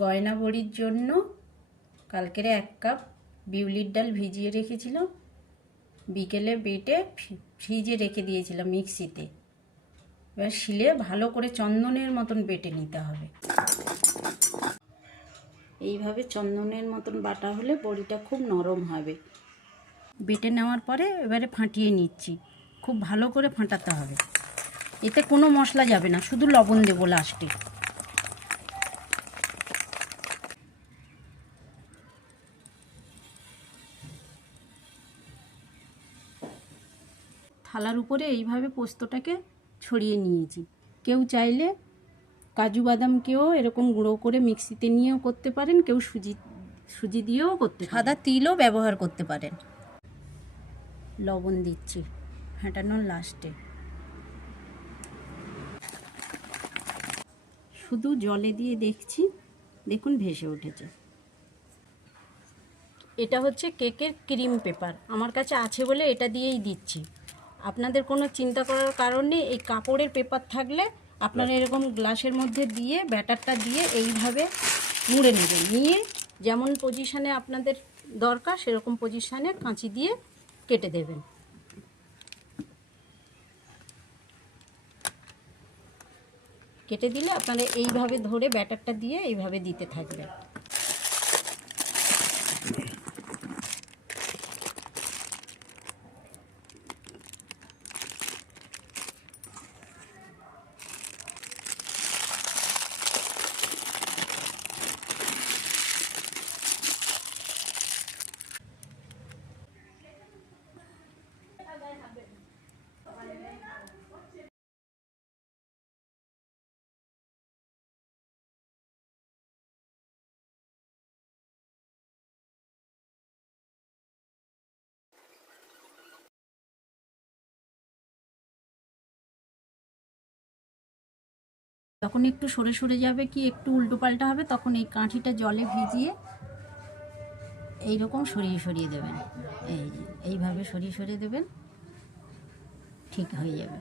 গয়না বড়ির জন্য কালকের 1 কাপ বিউলির ডাল ভিজিয়ে রেখেছিলাম, বিকেলে বেটে ফ্রিজে রেখে দিয়েছিলাম মিক্সিতে। এবার শিলে ভালো করে চন্দনের মতন বেটে নিতে হবে। এইভাবে চন্দনের মতন বাটা হলে বড়িটা খুব নরম হবে। বেটে নেওয়ার পরে এবারে ফাটিয়ে নিচ্ছি, খুব ভালো করে ফাটাতে হবে। এতে কোনো মশলা যাবে না, শুধু লবণ দেবো লাস্টে। থালার উপরে এইভাবে পোস্তটাকে ছড়িয়ে নিয়েছি। কেউ চাইলে কাজু বাদামকেও এরকম গুঁড়ো করে মিক্সিতে নিয়েও করতে পারেন, কেউ সুজি দিয়েও করতে পারেন, সাদা তিলও ব্যবহার করতে পারেন। লবণ দিচ্ছি ফাটানোর লাস্টে। শুধু জলে দিয়ে দেখছি, দেখুন ভেসে উঠেছে। এটা হচ্ছে কেকের ক্রিম পেপার, আমার কাছে আছে বলে এটা দিয়েই দিচ্ছি। আপনাদের কোনো চিন্তা করার কারণ নেই। এই কাপড়ের পেপার থাকলে আপনারা এরকম গ্লাসের মধ্যে দিয়ে ব্যাটারটা দিয়ে এইভাবে মুড়ে নেবেন, নিয়ে যেমন পজিশানে আপনাদের দরকার সেরকম পজিশানে কাঁচি দিয়ে কেটে দেবেন। কেটে দিলে আপনারা এইভাবে ধরে ব্যাটারটা দিয়ে এইভাবে দিতে থাকবেন। যখন একটু সরে সরে যাবে কি একটু উল্টো পাল্টা হবে, তখন এই কাঠিটা জলে ভিজিয়ে এইরকম সরিয়ে সরিয়ে দেবেন। এইভাবে সরিয়ে সরিয়ে দেবেন, ঠিক হয়ে যাবে।